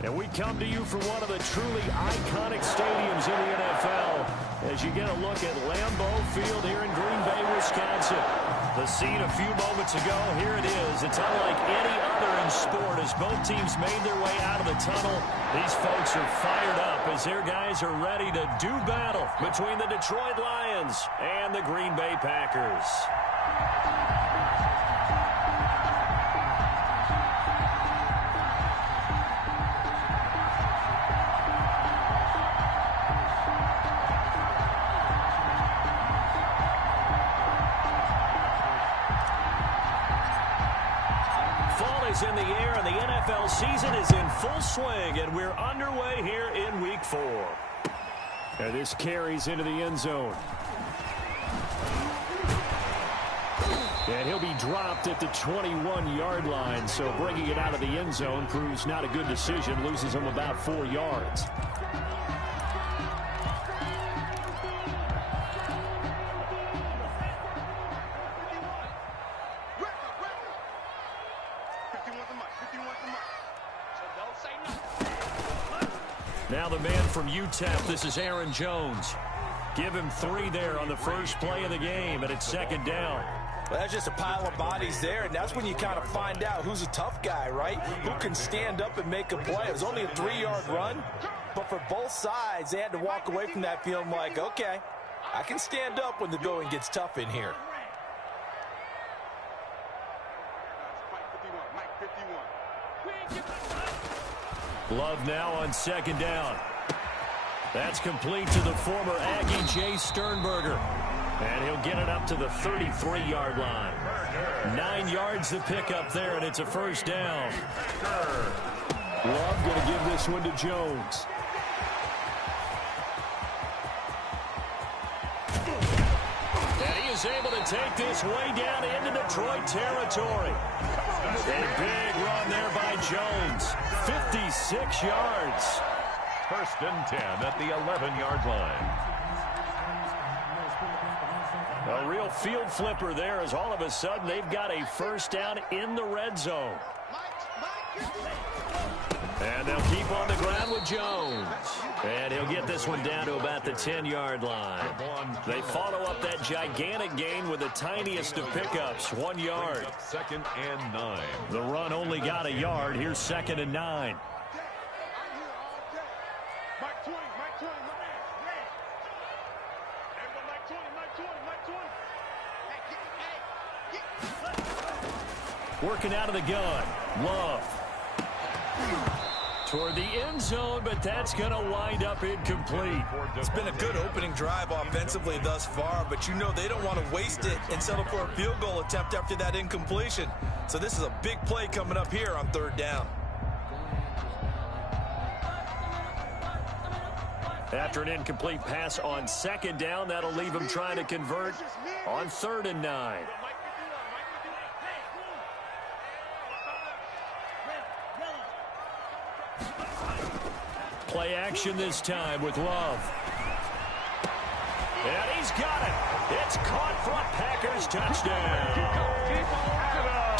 And we come to you from one of the truly iconic stadiums in the NFL as you get a look at Lambeau Field here in Green Bay, Wisconsin. The scene a few moments ago, here it is. It's unlike any other in sport as both teams made their way out of the tunnel. These folks are fired up as their guys are ready to do battle between the Detroit Lions and the Green Bay Packers. In the air, and the NFL season is in full swing, and we're underway here in Week 4. And this carries into the end zone. And he'll be dropped at the 21-yard line, so bringing it out of the end zone proves not a good decision, loses him about 4 yards. Now the man from UTEP, this is Aaron Jones. Give him 3 there on the first play of the game, and it's second down. Well, that's just a pile of bodies there, and that's when you kind of find out who's a tough guy, right? Who can stand up and make a play. It was only a 3-yard run, but for both sides, they had to walk away from that feeling like, okay, I can stand up when the going gets tough in here. Love now on second down. That's complete to the former Aggie Jay Sternberger. And he'll get it up to the 33-yard line. 9 yards to pick up there, and it's a first down. Love going to give this one to Jones. And he is able to take this way down into Detroit territory. A big run there by Jones. 56 yards. First and 10 at the 11-yard line. A real field flipper there as all of a sudden they've got a first down in the red zone. And they'll keep on the ground with Jones. And he'll get this one down to about the 10-yard line. They follow up that gigantic gain with the tiniest of pickups, 1 yard. Second and 9. The run only got a yard. Here's second and 9. Working out of the gun. Love. Toward the end zone, but that's going to wind up incomplete. It's been a good opening drive offensively thus far, but you know they don't want to waste it and settle for a field goal attempt after that incompletion. So this is a big play coming up here on third down. After an incomplete pass on second down, that'll leave him trying to convert on third and 9. Play action this time with Love. And he's got it. It's caught for a Packers touchdown.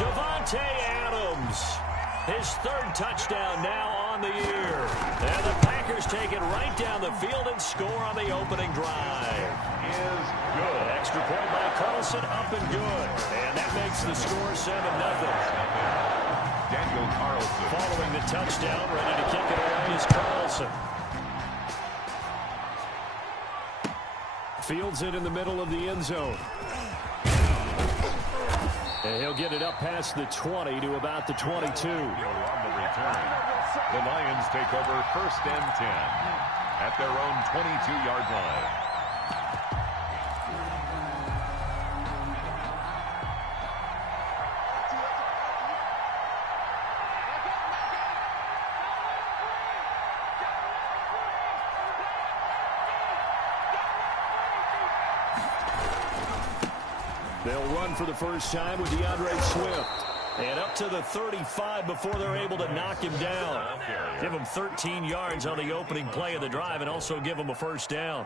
Davante Adams. His 3rd touchdown now on the year. And the Packers take it right down the field and score on the opening drive. Is good. Extra point by Carlson, up and good. And that makes the score 7-0. Daniel Carlson. Following the touchdown, ready to kick it away is Carlson. Fields it in the middle of the end zone. And he'll get it up past the 20 to about the 22. On the return. The Lions take over first and 10 at their own 22-yard line. They'll run for the first time with DeAndre Swift. And up to the 35 before they're able to knock him down. Give him 13 yards on the opening play of the drive and also give him a first down.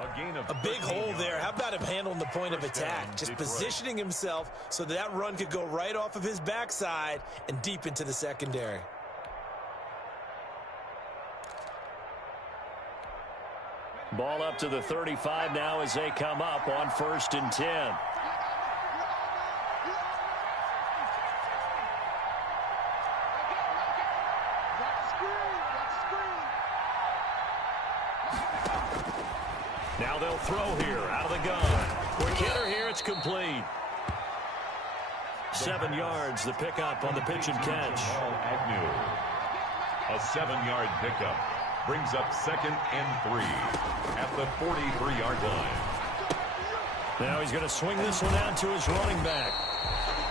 A big hole there. How about him handling the point of attack? Just positioning himself so that run could go right off of his backside and deep into the secondary. Ball up to the 35 now as they come up on 1st and 10. Now they'll throw here out of the gun. Quick hitter here. It's complete. 7 yards, the pickup on the pitch and catch. Agnew. A 7-yard pickup brings up 2nd and 3 at the 43-yard line. Now he's going to swing this one out to his running back.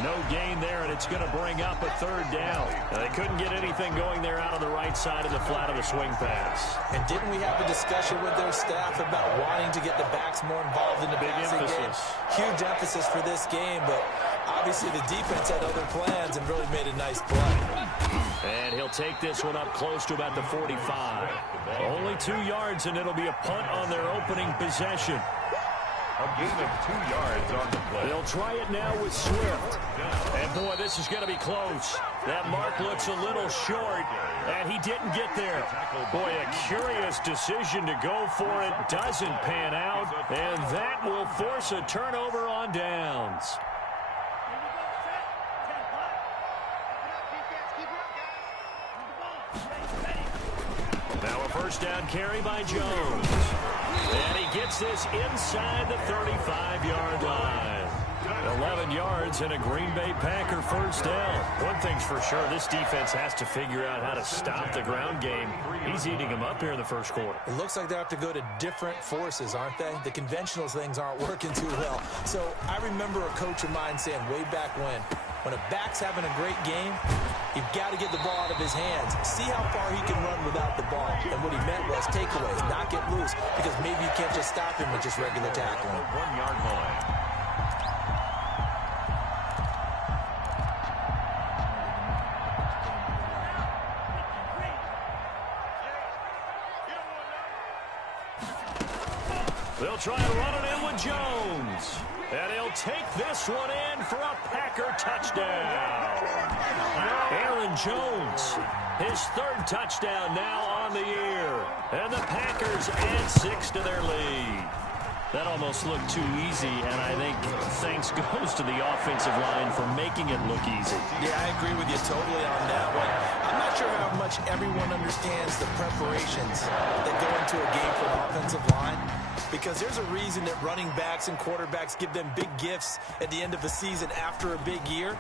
No gain there, and it's going to bring up a 3rd down. Now, they couldn't get anything going there out on the right side of the flat of the swing pass. And didn't we have a discussion with their staff about wanting to get the backs more involved in the passing game? Huge emphasis for this game, but obviously the defense had other plans and really made a nice play. And he'll take this one up close to about the 45. Only 2 yards, and it'll be a punt on their opening possession. A gain of 2 yards on the play. They'll try it now with Swift. And, boy, this is going to be close. That mark looks a little short, and he didn't get there. Boy, a curious decision to go for it. Doesn't pan out, and that will force a turnover on downs. Now a 1st down carry by Jones. And he gets this inside the 35-yard line. 11 yards and a Green Bay Packer 1st down. One thing's for sure, this defense has to figure out how to stop the ground game. He's eating them up here in the 1st quarter. It looks like they have to go to different forces, aren't they? The conventional things aren't working too well. So I remember a coach of mine saying way back when a back's having a great game, you've got to get the ball out of his hands. See how far he can run without the ball. And what he meant was takeaways, not get loose, because maybe you can't just stop him with just regular tackling. 1-yard line. They'll try and run it in with Jones. And he'll take this one in for a Packer touchdown. Aaron Jones, his 3rd touchdown now on the year. And the Packers add 6 to their lead. That almost looked too easy, and I think thanks goes to the offensive line for making it look easy. Yeah, I agree with you totally on that one. I'm not sure how much everyone understands the preparations that go into a game for an offensive line, because there's a reason that running backs and quarterbacks give them big gifts at the end of the season after a big year.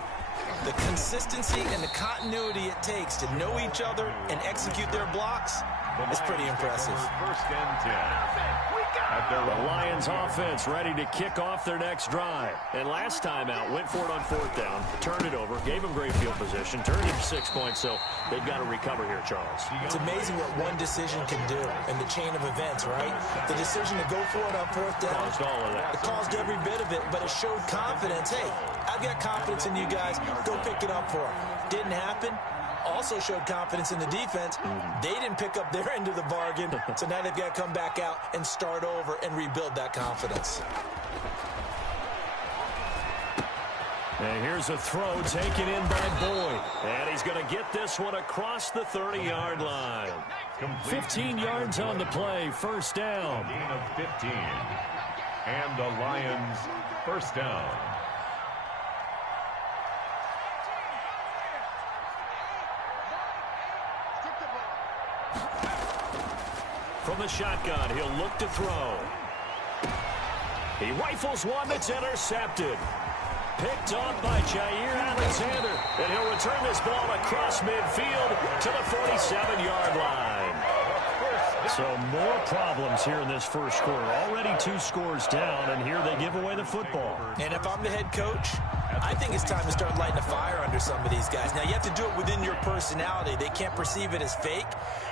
The consistency and the continuity it takes to know each other and execute their blocks is pretty impressive. 1st and 10. The Lions offense ready to kick off their next drive. And last time out, went for it on 4th down, turned it over, gave them great field position, turned it to 6 points, so they've got to recover here, Charles. It's amazing what one decision can do in the chain of events, right? The decision to go for it on 4th down. Caused all of that. It caused every bit of it, but it showed confidence. Hey, I've got confidence in you guys. Go pick it up for them. Didn't happen. Also showed confidence in the defense. They didn't pick up their end of the bargain, so now they've got to come back out and start over and rebuild that confidence. And here's a throw taken in by Boyd. And he's going to get this one across the 30-yard line. 15 yards on the play, 1st down. Gain of 15. And the Lions 1st down. From the shotgun, he'll look to throw. He rifles one that's intercepted. Picked off by Jair Alexander. And he'll return this ball across midfield to the 47-yard line. So more problems here in this 1st quarter. Already 2 scores down, and here they give away the football. And if I'm the head coach, I think it's time to start lighting a fire under some of these guys. Now, you have to do it within your personality. They can't perceive it as fake.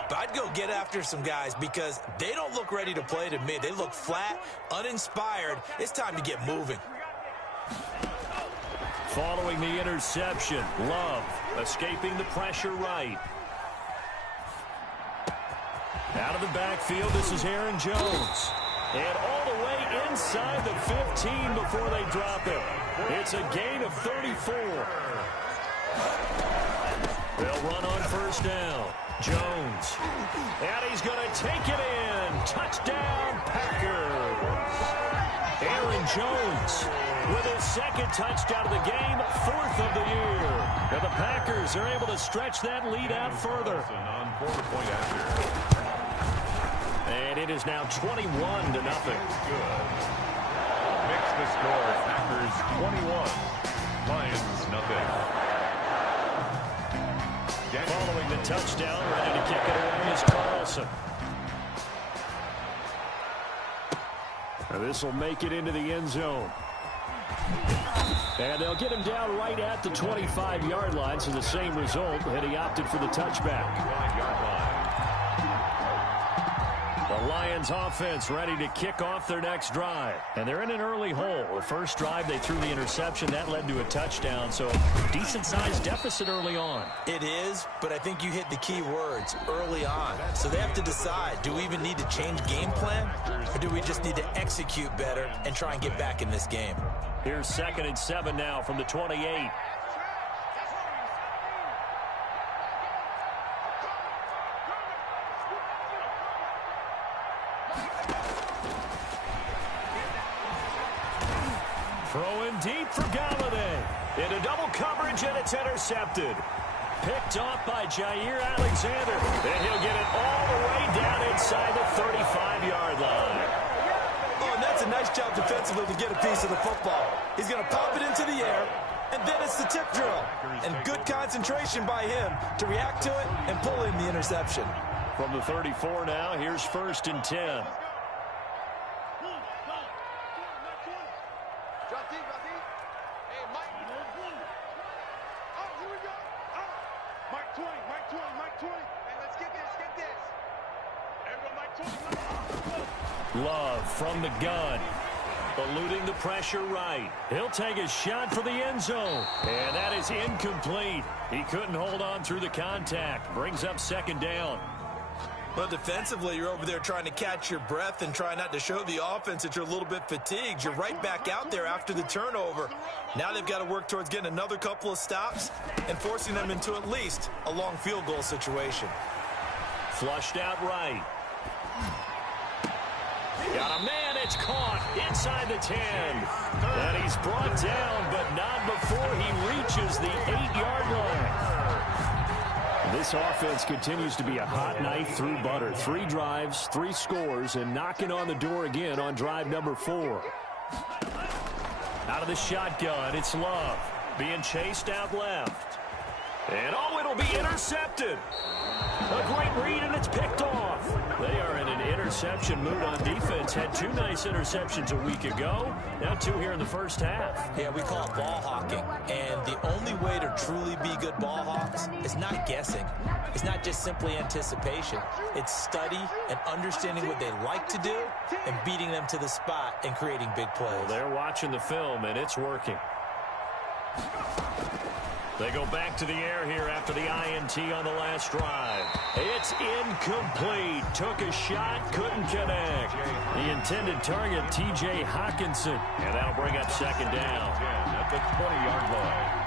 But I'd go get after some guys because they don't look ready to play to me. They look flat, uninspired. It's time to get moving. Following the interception, Love escaping the pressure right. Out of the backfield, this is Aaron Jones. And all the way inside the 15 before they drop it. It's a gain of 34. They'll run on 1st down. Jones. And he's going to take it in. Touchdown, Jones with his second touchdown of the game, 4th of the year. And the Packers are able to stretch that lead out further. And it is now 21-0. Makes the score Packers 21, Lions nothing. Following the touchdown, ready to kick it away is Carlson. This will make it into the end zone. And they'll get him down right at the 25-yard line, so the same result, and he opted for the touchback. 5-yard line. The Lions offense ready to kick off their next drive. And they're in an early hole. The first drive, they threw the interception. That led to a touchdown, so decent-sized deficit early on. It is, but I think you hit the key words, early on. So they have to decide, do we even need to change game plan, or do we just need to execute better and try and get back in this game? Here's 2nd and 7 now from the 28. Throwing deep for Galladay. Into double coverage, and it's intercepted. Picked off by Jair Alexander. And he'll get it all the way down inside the 35-yard line. Oh, and that's a nice job defensively to get a piece of the football. He's going to pop it into the air, and then it's the tip drill. And good concentration by him to react to it and pull in the interception. From the 34 now, here's 1st and 10. Love from the gun. Eluding the pressure right. He'll take a shot for the end zone. And that is incomplete. He couldn't hold on through the contact. Brings up 2nd down. Well, defensively, you're over there trying to catch your breath and try not to show the offense that you're a little bit fatigued. You're right back out there after the turnover. Now they've got to work towards getting another couple of stops and forcing them into at least a long field goal situation. Flushed out right. Got a man, it's caught inside the 10. And he's brought down, but not before he reaches the 8-yard line. This offense continues to be a hot knife through butter. 3 drives, 3 scores, and knocking on the door again on drive number 4. Out of the shotgun, it's Love. Being chased out left. And oh, it'll be intercepted. A great read, and it's picked off. They are in an interception mood on defense. Had 2 nice interceptions a week ago. Now 2 here in the first half. Yeah, we call it ball hawking. And the only way to truly be good ball hawks is not guessing. It's not just simply anticipation. It's study and understanding what they like to do and beating them to the spot and creating big plays. Well, they're watching the film, and it's working. They go back to the air here after the INT on the last drive. It's incomplete. Took a shot, couldn't connect. The intended target, T.J. Hawkinson. And that'll bring up 2nd down. At the 20-yard line.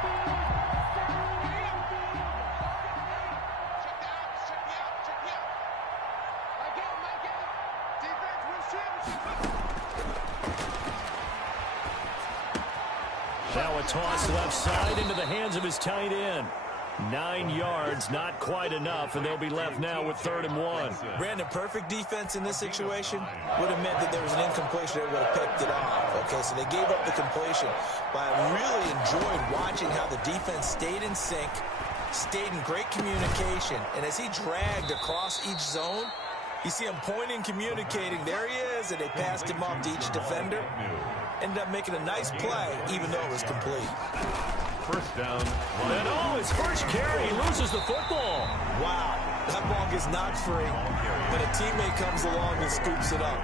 Now a toss left side into the hands of his tight end. 9 yards, not quite enough, and they'll be left now with 3rd and 1. Brandon, perfect defense in this situation would have meant that there was an incompletion that would have picked it off. Okay, so they gave up the completion. But I really enjoyed watching how the defense stayed in sync, stayed in great communication, and as he dragged across each zone, you see him pointing, communicating. There he is, and they passed him off to each defender. Ended up making a nice play, even though it was complete. 1st down. And oh, his first carry, he loses the football. Wow, that ball gets knocked free, but a teammate comes along and scoops it up.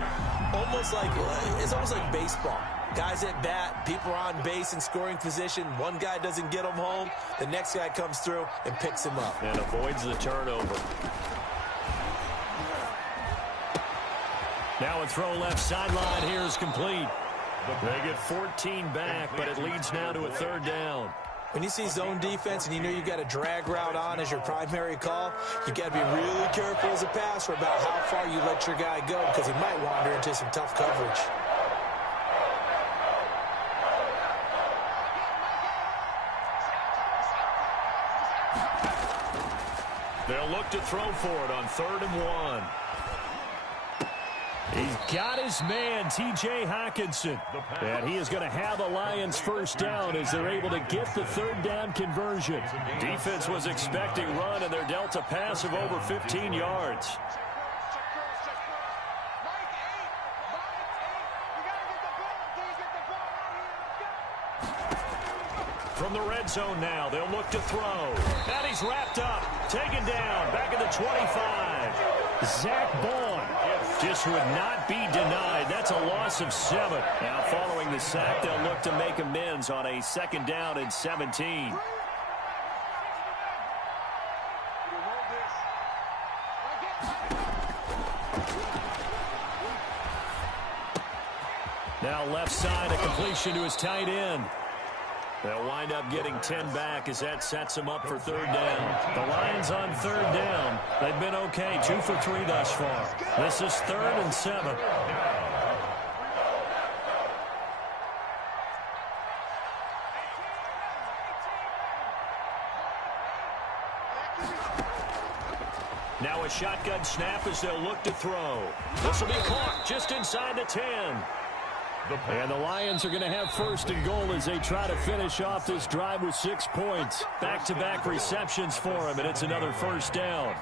It's almost like baseball. Guys at bat, people are on base in scoring position. One guy doesn't get him home. The next guy comes through and picks him up. And avoids the turnover. Now a throw left sideline here is complete. They get 14 back, but it leads now to a 3rd down. When you see zone defense and you know you got a drag route on as your primary call, you got to be really careful as a passer about how far you let your guy go because he might wander into some tough coverage. look to throw for it on 3rd and 1. He's got his man, T.J. Hockenson. And he is going to have a Lions first down as they're able to get the 3rd down conversion. Defense was expecting run, and they're dealt a pass of over 15 yards. From the red zone now, they'll look to throw. And he's wrapped up, taken down, back at the 25. Zach Bond just would not be denied. That's a loss of 7. Now, following the sack, they'll look to make amends on a 2nd down and 17. Now, left side, a completion to his tight end. They'll wind up getting 10 back as that sets them up for 3rd down. The Lions on 3rd down. They've been okay, 2 for 3 thus far. This is 3rd and 7. Now a shotgun snap as they'll look to throw. This will be caught just inside the 10. And the Lions are going to have 1st and goal as they try to finish off this drive with 6 points. Back-to-back receptions for him, and it's another 1st down.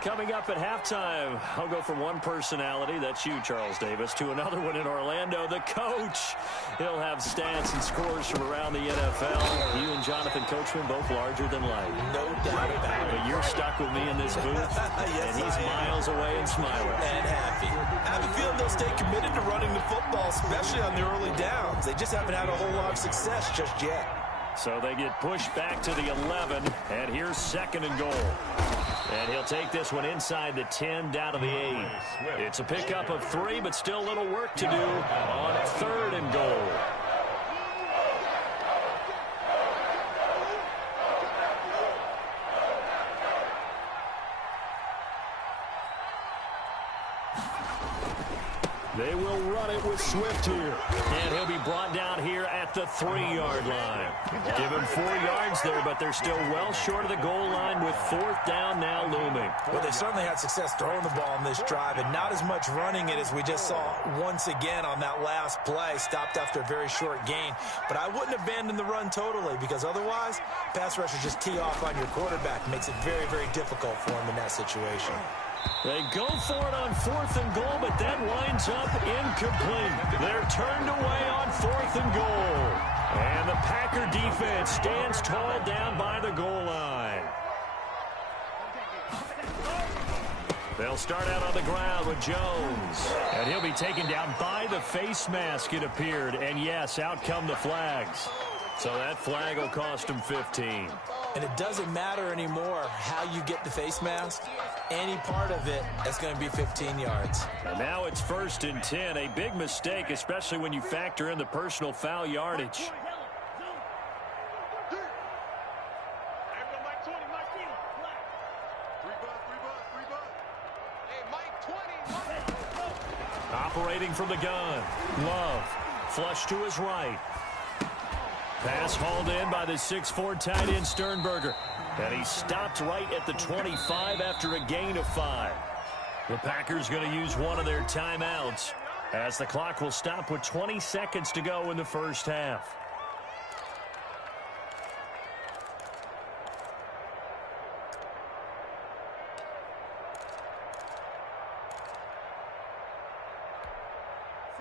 Coming up at halftime, I'll go from one personality, that's you, Charles Davis, to another one in Orlando, the coach. He'll have stats and scores from around the NFL. You and Jonathan Coachman, both larger than life. No doubt about it. But you're stuck with me in this booth, yes, and he's miles away and smiling. And happy. I have a feeling they'll stay committed to running the football, especially on the early downs. They just haven't had a whole lot of success just yet. So they get pushed back to the 11, and here's 2nd and goal. And he'll take this one inside the 10, down to the 8. It's a pickup of 3, but still a little work to do on 3rd and goal. They will run it with Swift here. And he'll be brought down here at the 3-yard line. Give him 4 yards there, but they're still well short of the goal line with 4th down now looming. Well, they certainly had success throwing the ball on this drive and not as much running it as we just saw once again on that last play. Stopped after a very short gain. But I wouldn't abandon the run totally because otherwise, pass rushers just tee off on your quarterback. Makes it very, very difficult for him in that situation. They go for it on 4th and goal, but that winds up incomplete. They're turned away on 4th and goal. And the Packer defense stands tall down by the goal line. They'll start out on the ground with Jones. And he'll be taken down by the face mask, it appeared. And yes, out come the flags. So that flag will cost him 15. And it doesn't matter anymore how you get the face mask. Any part of it, that's going to be 15 yards. And now it's 1st and 10. A big mistake, especially when you factor in the personal foul yardage. Operating from the gun. Love. Flush to his right. Pass hauled in by the 6'4" tight end Sternberger. And he stopped right at the 25 after a gain of 5. The Packers going to use one of their timeouts as the clock will stop with 20 seconds to go in the first half.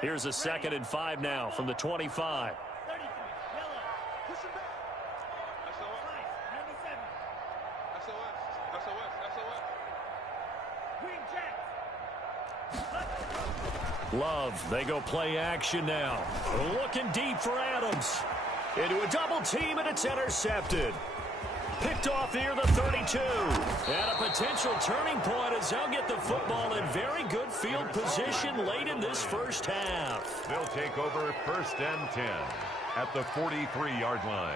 Here's a 2nd and 5 now from the 25. Love, they go play action now. Looking deep for Adams. Into a double team, and it's intercepted. Picked off near the 32. And a potential turning point as they'll get the football in very good field position late in this first half. They'll take over 1st and 10 at the 43-yard line.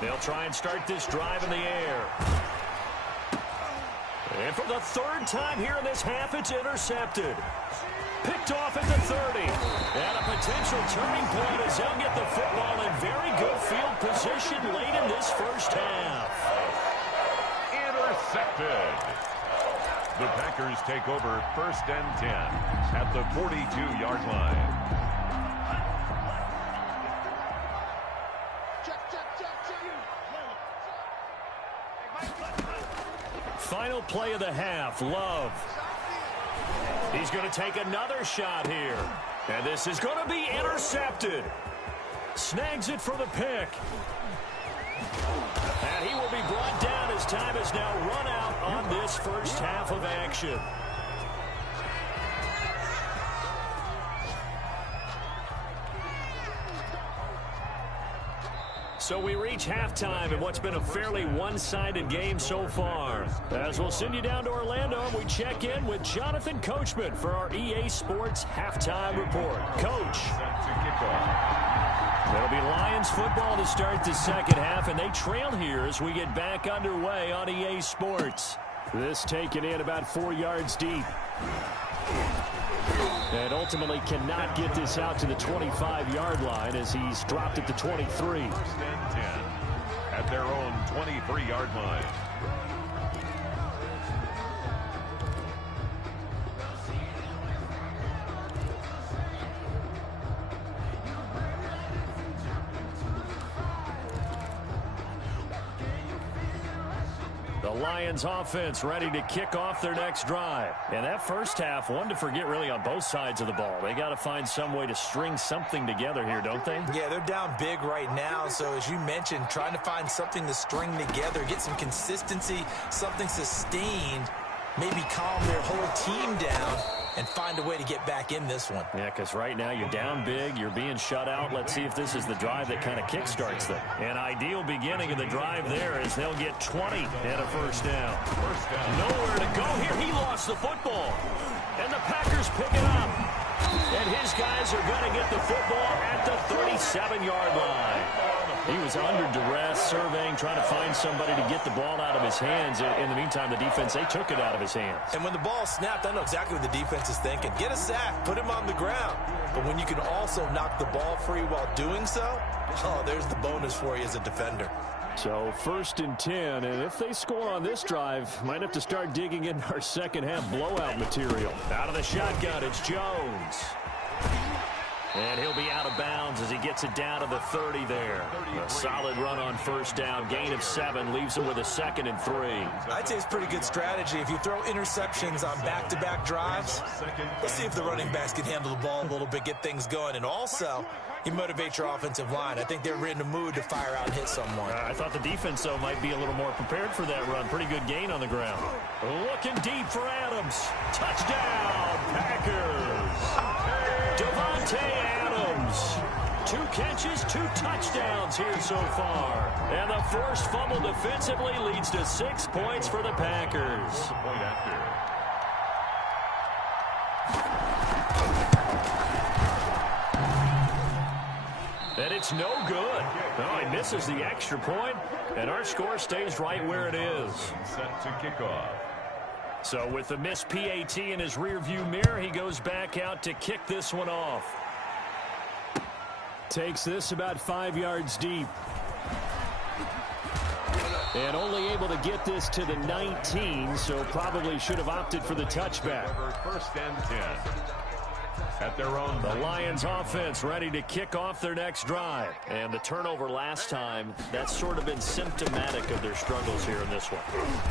They'll try and start this drive in the air. And for the third time here in this half, it's intercepted. Picked off at the 30. And a potential turning point as they'll get the football in very good field position late in this first half. Intercepted. The Packers take over 1st and 10 at the 42-yard line. Final play of the half, Love. He's going to take another shot here. And this is going to be intercepted. Snags it for the pick. And he will be brought down as time has now run out on this first half of action. So we reach halftime in what's been a fairly one-sided game so far. As we'll send you down to Orlando, and we check in with Jonathan Coachman for our EA Sports Halftime Report. Coach. It'll be Lions football to start the second half, and they trail here as we get back underway on EA Sports. This taken in about 4 yards deep. And ultimately cannot get this out to the 25-yard line as he's dropped at the 23. 1st and 10 at their own 23-yard line. The Lions offense ready to kick off their next drive. And that first half, one to forget really on both sides of the ball. They got to find some way to string something together here, don't they? Yeah, they're down big right now. So as you mentioned, trying to find something to string together, get some consistency, something sustained, maybe calm their whole team down and find a way to get back in this one. Yeah, because right now you're down big, you're being shut out. Let's see if this is the drive that kind of kickstarts them. An ideal beginning of the drive there as they'll get 20 and a first down. Nowhere to go here. He lost the football. And the Packers pick it up. And his guys are going to get the football at the 37-yard line. He was under duress, surveying, trying to find somebody to get the ball out of his hands. In the meantime, the defense, they took it out of his hands. And when the ball snapped, I know exactly what the defense is thinking. Get a sack, put him on the ground. But when you can also knock the ball free while doing so, oh, there's the bonus for you as a defender. So 1st and 10, and if they score on this drive, might have to start digging in our second half blowout material. Out of the shotgun, it's Jones. And he'll be out of bounds as he gets it down to the 30 there. A solid run on first down. Gain of 7 leaves him with a 2nd and 3. I'd say it's pretty good strategy. If you throw interceptions on back-to-back drives, let's see if the running backs can handle the ball a little bit, get things going. And also, you motivate your offensive line. I think they're in the mood to fire out and hit someone. I thought the defense, though, might be a little more prepared for that run. Pretty good gain on the ground. Looking deep for Adams. Touchdown, Packers. Devontae Adams. 2 catches, 2 touchdowns here so far. And the forced fumble defensively leads to 6 points for the Packers. Point after. And it's no good. No, he misses the extra point, and our score stays right where it is. Set to kick off. So with the missed PAT in his rearview mirror, he goes back out to kick this one off. Takes this about 5 yards deep. And only able to get this to the 19, so probably should have opted for the touchback. 1st and 10 at their own. The Lions offense ready to kick off their next drive. And the turnover last time, that's sort of been symptomatic of their struggles here in this one.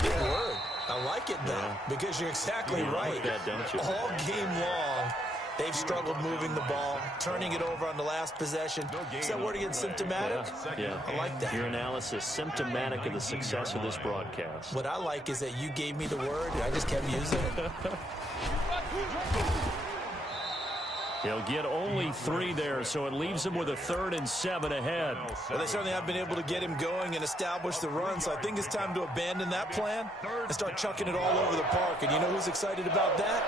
Good word. I like it, though, because you're exactly right. Like that, don't you? All game long, they've struggled moving the ball, turning it over on the last possession. Is that word again, symptomatic? Yeah. I like that. Your analysis, symptomatic of the success of this broadcast. What I like is that you gave me the word, and I just kept using it. He'll get only 3 there, so it leaves him with a 3rd and 7 ahead. Well, they certainly have been able to get him going and establish the run, so I think it's time to abandon that plan and start chucking it all over the park. And you know who's excited about that?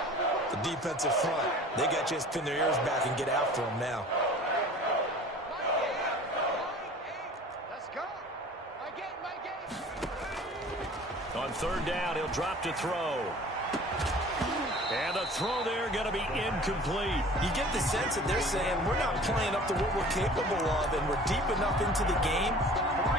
The defensive front. They got to just pin their ears back and get after him now. On On third down, he'll drop to throw. And the throw there going to be incomplete. You get the sense that they're saying we're not playing up to what we're capable of, and we're deep enough into the game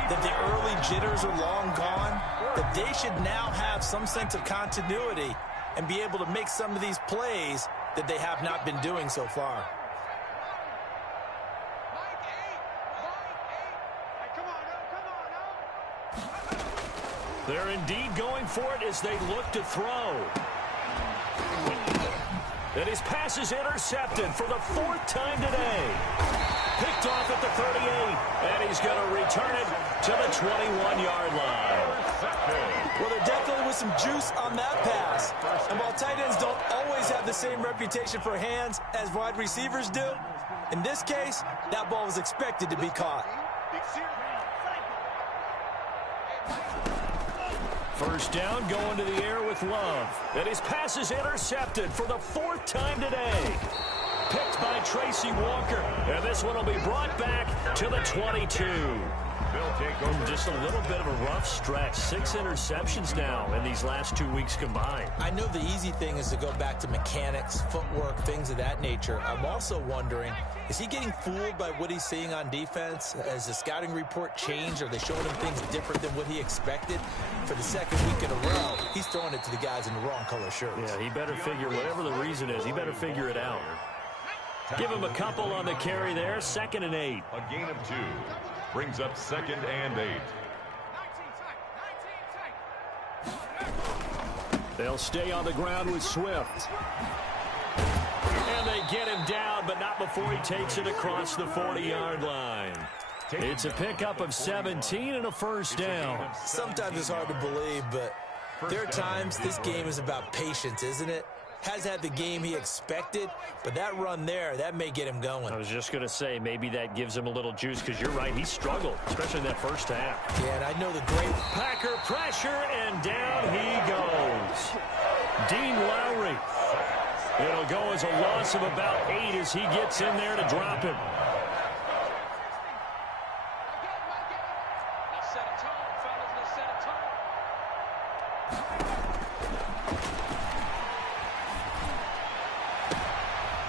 that the early jitters are long gone, that they should now have some sense of continuity and be able to make some of these plays that they have not been doing so far. They're indeed going for it as they look to throw. And his pass is intercepted for the 4th time today. Picked off at the 38, and he's going to return it to the 21-yard line. Well, there definitely was some juice on that pass. And while tight ends don't always have the same reputation for hands as wide receivers do, in this case, that ball was expected to be caught. First down, going to the air with Love. And his pass is intercepted for the 4th time today. Picked by Tracy Walker. And this one will be brought back to the 22. They'll take over. Just a little bit of a rough stretch. 6 interceptions now in these last 2 weeks combined. I know the easy thing is to go back to mechanics, footwork, things of that nature. I'm also wondering, is he getting fooled by what he's seeing on defense? Has the scouting report changed? Are they showing him things different than what he expected? For the 2nd week in a row, he's throwing it to the guys in the wrong color shirts. Yeah, he better figure, whatever the reason is, he better figure it out. Give him a couple on the carry there. 2nd and 8. A gain of 2. Brings up 2nd and 8. They'll stay on the ground with Swift. And they get him down, but not before he takes it across the 40-yard line. It's a pickup of 17 and a first down. Sometimes it's hard to believe, but there are times this game is about patience, isn't it? Has had the game he expected, but that run there, that may get him going. I was just going to say, maybe that gives him a little juice, because you're right, he struggled, especially in that first half. Yeah, and I know the great Packer pressure, and down he goes. Dean Lowry. It'll go as a loss of about 8 as he gets in there to drop him.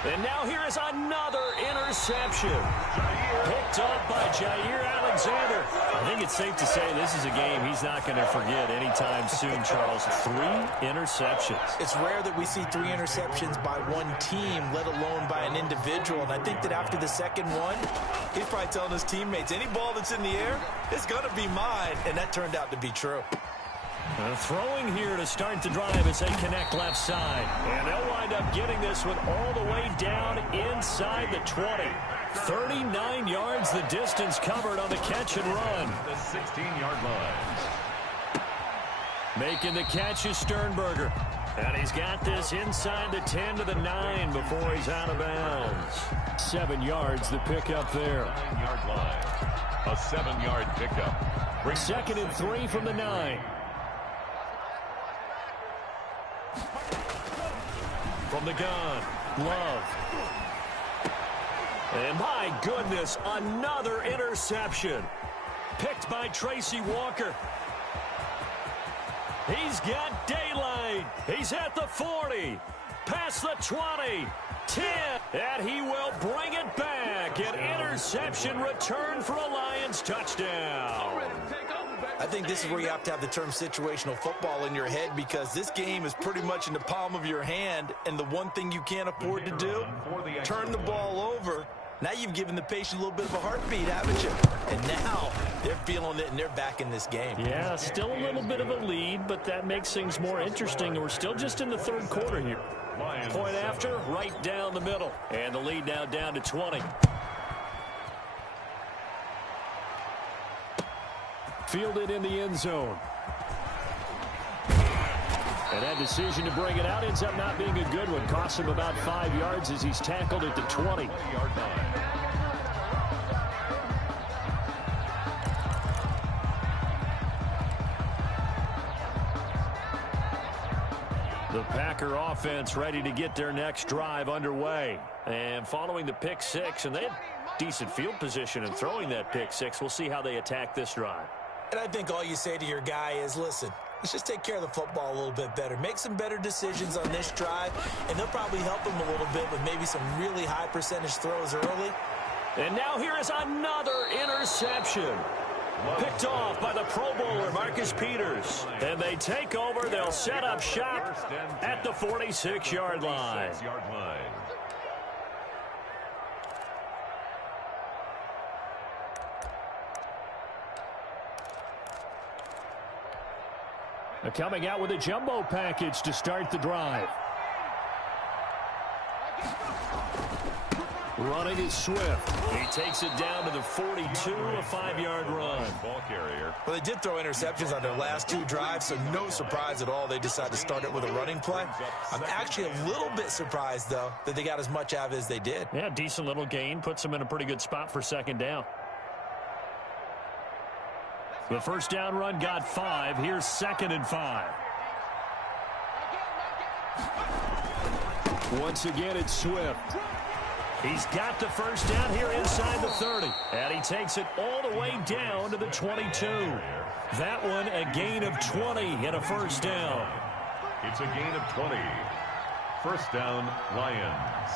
And now here is another interception. Picked up by Jair Alexander. I think it's safe to say this is a game he's not going to forget anytime soon, Charles. 3 interceptions. It's rare that we see 3 interceptions by one team, let alone by an individual. And I think that after the second one, he's probably telling his teammates, any ball that's in the air, it's going to be mine. And that turned out to be true. Throwing here to start the drive as they connect left side. And they'll wind up getting this one all the way down inside the 20. 39 yards the distance covered on the catch and run. The 16-yard line. Making the catch is Sternberger. And he's got this inside the 10 to the 9 before he's out of bounds. 7 yards the pickup there. 9-yard line. A 7-yard pickup. 2nd and 3 from the 9. From the gun, Love. And my goodness, another interception. Picked by Tracy Walker. He's got daylight. He's at the 40. Past the 20. 10. And he will bring it back. An interception return for a Lions touchdown. I think this is where you have to have the term situational football in your head, because this game is pretty much in the palm of your hand, and the one thing you can't afford to do, turn the ball over. Now you've given the patient a little bit of a heartbeat, haven't you? And now they're feeling it, and they're back in this game. Yeah, still a little bit of a lead, but that makes things more interesting. We're still just in the 3rd quarter here. Point after, right down the middle. And the lead now down to 20. Fielded in the end zone. And that decision to bring it out ends up not being a good one. Costs him about 5 yards as he's tackled at the 20. The Packer offense ready to get their next drive underway. And following the pick 6, and they had decent field position in throwing that pick 6. We'll see how they attack this drive. And I think all you say to your guy is, listen, let's just take care of the football a little bit better. Make some better decisions on this drive, and they'll probably help them a little bit with maybe some really high percentage throws early. And now here is another interception. Picked off by the Pro Bowler, Marcus Peters. And they take over. They'll set up shop at the 46-yard line. They're coming out with a jumbo package to start the drive. Running is Swift. He takes it down to the 42, a 5-yard run. Ball carrier. Well, they did throw interceptions on their last 2 drives, so no surprise at all they decided to start it with a running play. I'm actually a little bit surprised, though, that they got as much out of it as they did. Yeah, decent little gain. Puts them in a pretty good spot for second down. The first down run got 5. Here's 2nd and 5. Once again, it's Swift. He's got the first down here inside the 30. And he takes it all the way down to the 22. That one a gain of 20 and a first down. It's a gain of 20. First down, Lions.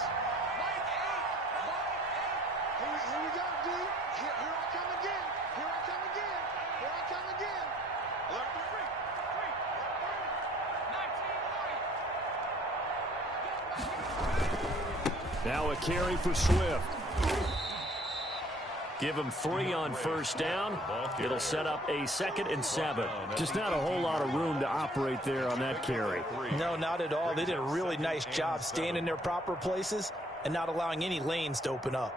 Here we go, dude. Here I come again. Here I come again. Here I come again. Alert the freak. Now a carry for Swift. Give him 3 on first down. It'll set up a 2nd and 7. Just not a whole lot of room to operate there on that carry. No, not at all. They did a really nice job staying in their proper places and not allowing any lanes to open up.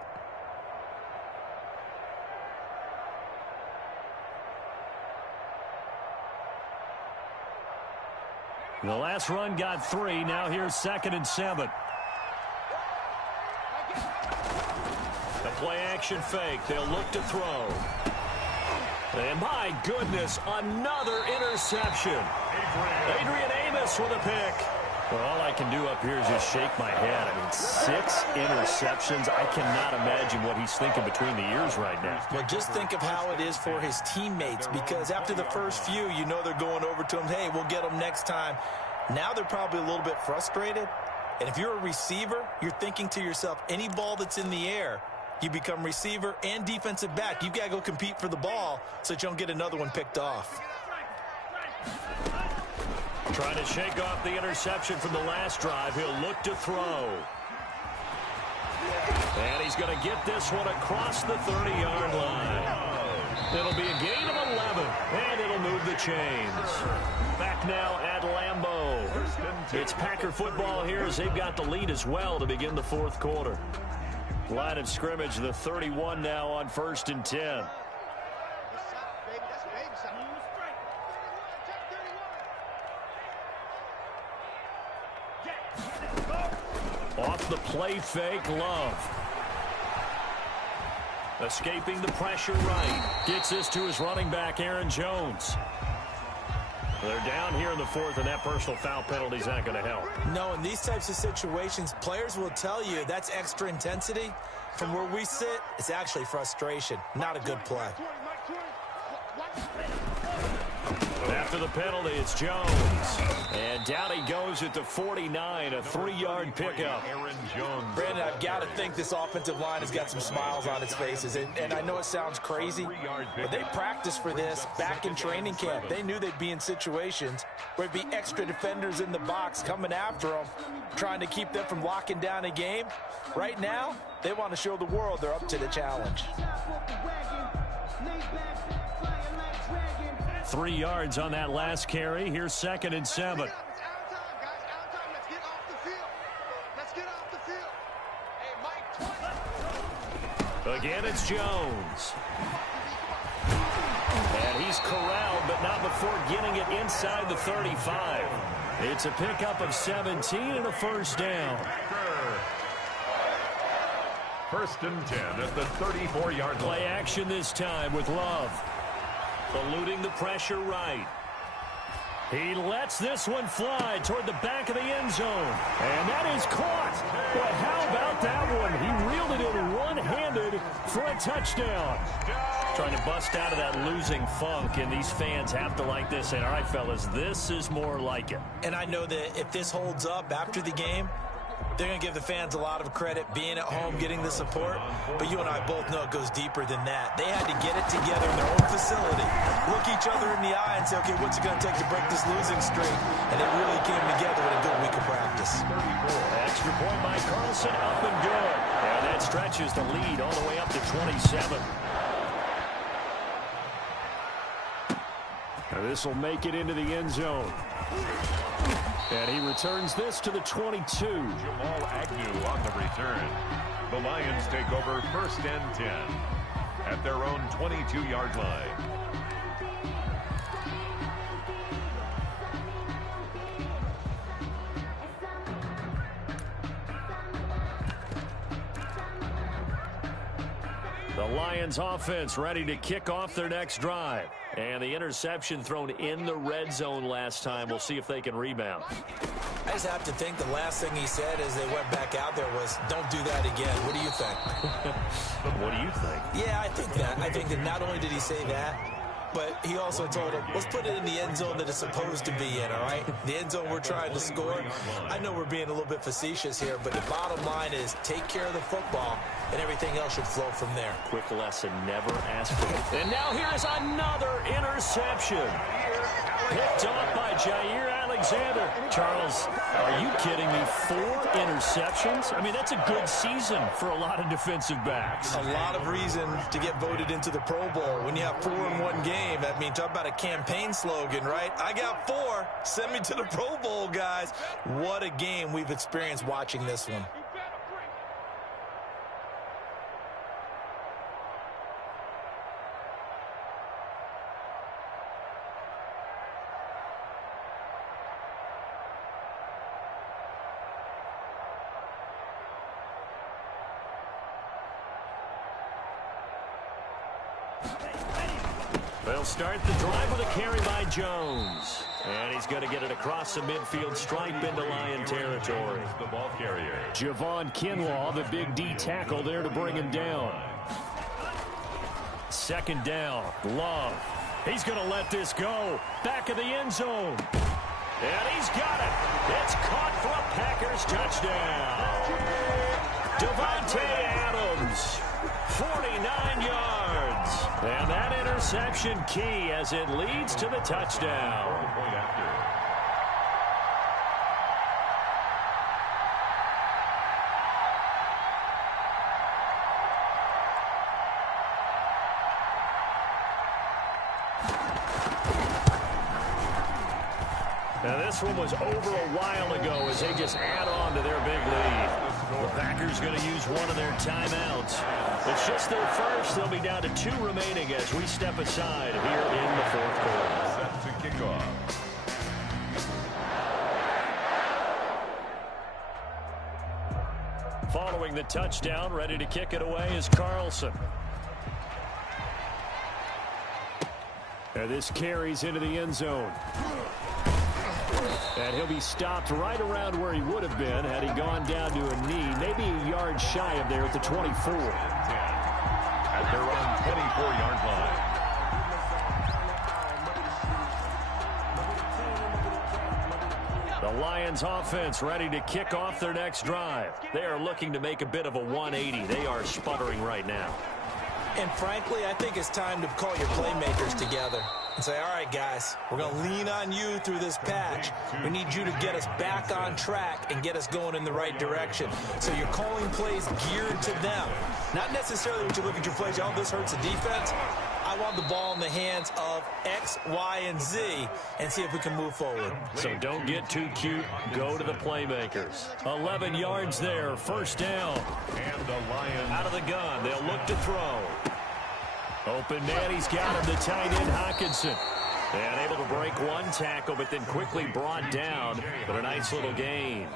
The last run got 3. Now here's 2nd and 7. The play action fake. They'll look to throw. And my goodness, another interception. Adrian Amos with a pick. Well, all I can do up here is just shake my head. I mean, 6 interceptions. I cannot imagine what he's thinking between the ears right now. Well, just think of how it is for his teammates, because after the first few, you know they're going over to him, hey, we'll get them next time. Now they're probably a little bit frustrated. And if you're a receiver, you're thinking to yourself, any ball that's in the air, you become receiver and defensive back. You've got to go compete for the ball so that you don't get another one picked off. Trying to shake off the interception from the last drive. He'll look to throw. And he's going to get this one across the 30-yard line. It'll be a gain of 11, and it'll move the chains. Back now at Lambeau. It's Packer football here as they've got the lead as well to begin the 4th quarter. Line of scrimmage, the 31 now on 1st and 10. Off the play fake, Love. Escaping the pressure right. Gets this to his running back, Aaron Jones. They're down here in the 4th, and that personal foul penalty is not going to help. No, in these types of situations, players will tell you that's extra intensity. From where we sit, it's actually frustration. Not a good play. After the penalty, it's Jones. And down he goes at the 49, a 3-yard pickup. Aaron Jones. Brandon, I've got to think this offensive line has got some smiles on its faces. And I know it sounds crazy, but they practiced for this back in training camp. They knew they'd be in situations where it'd be extra defenders in the box coming after them, trying to keep them from locking down a game. Right now, they want to show the world they're up to the challenge. 3 yards on that last carry. Here's 2nd and 7. Again, it's Jones. And he's corralled, but not before getting it inside the 35. It's a pickup of 17 and a first down. 1st and 10 at the 34-yard line. Play action this time with Love. Eluding the pressure right. He lets this one fly toward the back of the end zone. And that is caught. But how about that one? He reeled it in one-handed for a touchdown. Trying to bust out of that losing funk, and these fans have to like this. And all right, fellas, this is more like it. And I know that if this holds up after the game, they're going to give the fans a lot of credit being at home, getting the support. But you and I both know it goes deeper than that. They had to get it together in their own facility, look each other in the eye and say, okay, what's it going to take to break this losing streak? And they really came together with a good week of practice. Extra point by Carlson, up and good. And that stretches the lead all the way up to 27. This will make it into the end zone. And he returns this to the 22. Jamal Agnew on the return. The Lions take over 1st and 10 at their own 22-yard line. The Lions offense ready to kick off their next drive. And the interception thrown in the red zone last time. We'll see if they can rebound. I just have to think the last thing he said as they went back out there was, don't do that again. What do you think? What do you think? Yeah, I think that. I think that not only did he say that, but he also told him, let's put it in the end zone that it's supposed to be in, all right? The end zone we're trying to score. I know we're being a little bit facetious here, but the bottom line is take care of the football, and everything else should flow from there. Quick lesson, never ask for it. And now here's another interception. Picked off by Jair Alexander. Charles, are you kidding me? 4 interceptions? I mean, that's a good season for a lot of defensive backs. A lot of reason to get voted into the Pro Bowl. When you have 4 in one game, I mean, talk about a campaign slogan, right? I got 4. Send me to the Pro Bowl, guys. What a game we've experienced watching this one. They'll start the drive with a carry by Jones. And he's going to get it across the midfield stripe into Lion territory. The ball carrier. Javon Kinlaw, the big D tackle there to bring him down. 2nd down. Love. He's going to let this go. Back of the end zone. And he's got it. It's caught for a Packers touchdown. Devontae Adams. 49 yards. And that interception key as it leads to the touchdown. Point after. Now this one was over a while ago as they just add on to their big lead. The Packers going to use one of their timeouts. It's just their first. They'll be down to 2 remaining as we step aside here in the 4th quarter. Set to kick off. Following the touchdown, ready to kick it away is Carlson. And this carries into the end zone. And he'll be stopped right around where he would have been had he gone down to a knee, maybe a yard shy of there at the 24. At their own 24-yard line. The Lions offense ready to kick off their next drive. They are looking to make a bit of a 180. They are sputtering right now. And frankly, I think it's time to call your playmakers together and say, all right, guys, we're going to lean on you through this patch. We need you to get us back on track and get us going in the right direction. So you're calling plays geared to them. Not necessarily when you look at your plays, oh, this hurts the defense. I want the ball in the hands of X, Y, and Z and see if we can move forward. So don't get too cute. Go to the playmakers. 11 yards there. 1st down. And the Lions Out of the gun. They'll look to throw. Open man. He's got him. The tight end, Hockenson. And able to break one tackle, but then quickly brought down. But a nice little gain.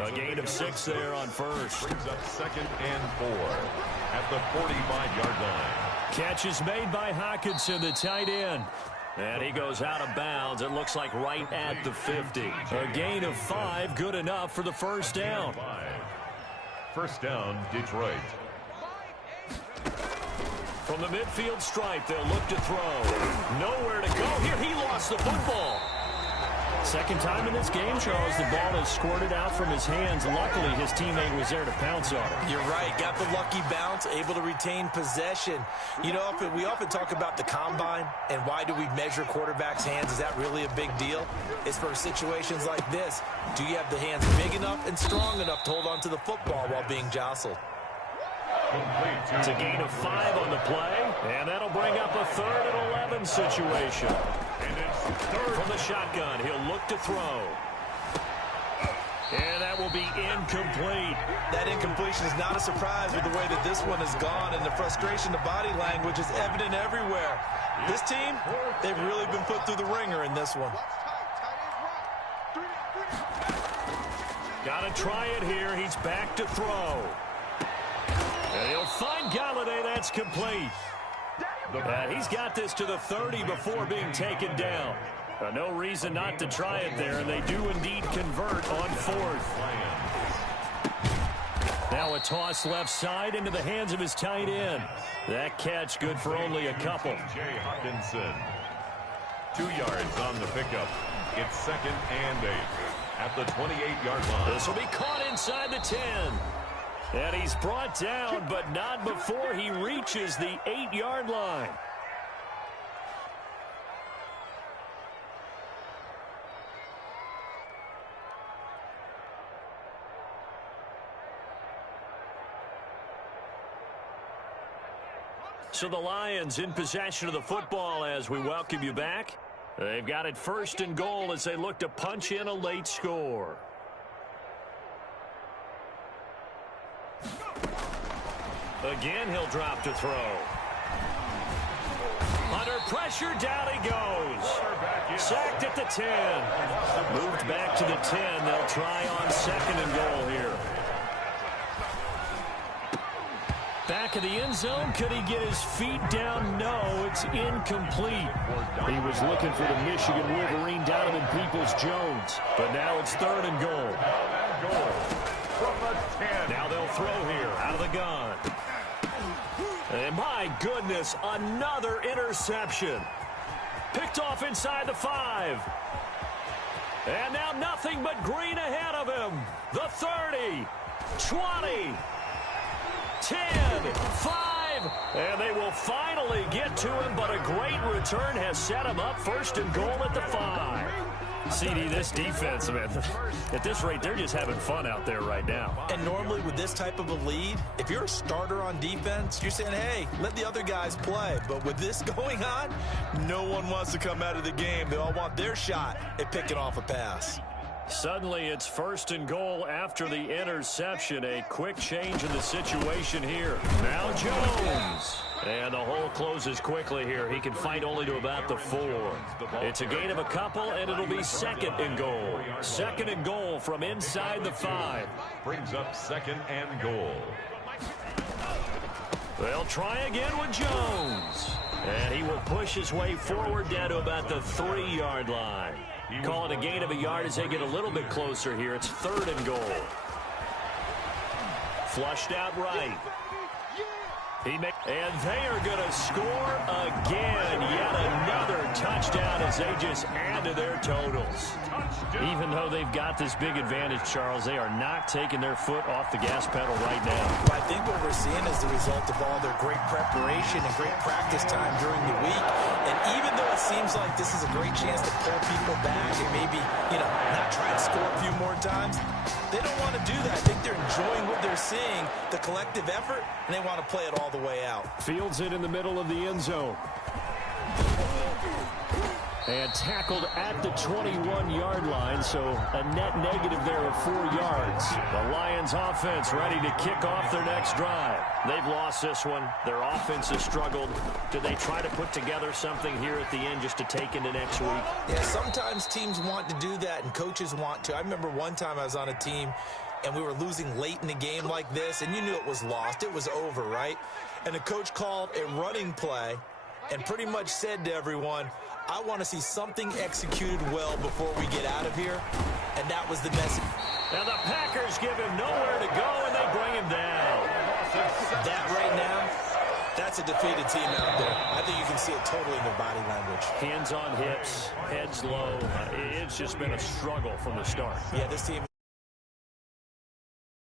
A gain of 6 there on first. brings up 2nd and 4 at the 45-yard line. Catch is made by Hockenson, the tight end. And he goes out of bounds. It looks like right at the 50. A gain of 5, good enough for the 1st down. 1st down, Detroit. From the midfield stripe, they'll look to throw. Nowhere to go. Here, he lost the football. Second time in this game, Charles, the ball has squirted out from his hands. Luckily, his teammate was there to pounce on it. You're right. Got the lucky bounce, able to retain possession. You know, we often talk about the combine and why do we measure quarterbacks' hands. Is that really a big deal? It's for situations like this. Do you have the hands big enough and strong enough to hold on to the football while being jostled? It's a gain of 5 on the play, and that'll bring up a 3rd and 11 situation. And it's 3rd from the shotgun. He'll look to throw. And that will be incomplete. That incompletion is not a surprise with the way that this one has gone, and the frustration, the body language is evident everywhere. This team, they've really been put through the ringer in this one. Got to try it here. He's back to throw. And he'll find Galladay. That's complete. And he's got this to the 30 before being taken down. No reason not to try it there, and they do indeed convert on 4th. Now a toss left side into the hands of his tight end. That catch good for only a couple. Jay Hawkinson. 2 yards on the pickup. It's 2nd and 8 at the 28-yard line. This will be caught inside the 10. And he's brought down, but not before he reaches the 8-yard line. So the Lions in possession of the football as we welcome you back. They've got it 1st and goal as they look to punch in a late score. Again, he'll drop to throw. Under pressure, down he goes. Sacked at the 10. Moved back to the 10. They'll try on 2nd and goal here. Back of the end zone. Could he get his feet down? No, it's incomplete. He was looking for the Michigan Wolverine Donovan Peoples-Jones. But now it's 3rd and goal. Now they'll throw here out of the gun. And my goodness, another interception. Picked off inside the 5. And now nothing but green ahead of him. The 30, 20, 10, 5. And they will finally get to him, but a great return has set him up 1st and goal at the 5. CD, this defense, man, at this rate, they're just having fun out there right now. And normally with this type of a lead, if you're a starter on defense, you're saying, hey, let the other guys play. But with this going on, no one wants to come out of the game. They all want their shot at picking off a pass. Suddenly, it's 1st and goal after the interception. A quick change in the situation here. Now Jones. And the hole closes quickly here. He can fight only to about the 4. It's a gain of a couple, and it'll be 2nd and goal. 2nd and goal from inside the 5. Brings up 2nd and goal. They'll try again with Jones. And he will push his way forward down to about the 3-yard line. Call it a gain of a yard as they get a little bit closer here. It's 3rd and goal. Flushed out right. And they are going to score again. Yet another touchdown as they just add to their totals. Even though they've got this big advantage, Charles, they are not taking their foot off the gas pedal right now. I think what we're seeing is the result of all their great preparation and great practice time during the week. And even though it seems like this is a great chance to pull people back and maybe, not try and score a few more times, they don't want to do that. I think they're enjoying what they're seeing, the collective effort, and they want to play it all the way out. Fields it in the middle of the end zone. And tackled at the 21-yard line, so a net negative there of 4 yards. The Lions offense ready to kick off their next drive. They've lost this one. Their offense has struggled. Do they try to put together something here at the end just to take into next week? Yeah, sometimes teams want to do that and coaches want to. I remember one time I was on a team and we were losing late in the game like this, and you knew it was lost. It was over, right? And the coach called a running play and pretty much said to everyone, I want to see something executed well before we get out of here. And that was the message. Now the Packers give him nowhere to go, and they bring him down. That right now, that's That's a defeated team out there. I think you can see it totally in their body language. Hands on hips, heads low. It's just been a struggle from the start. Yeah, this team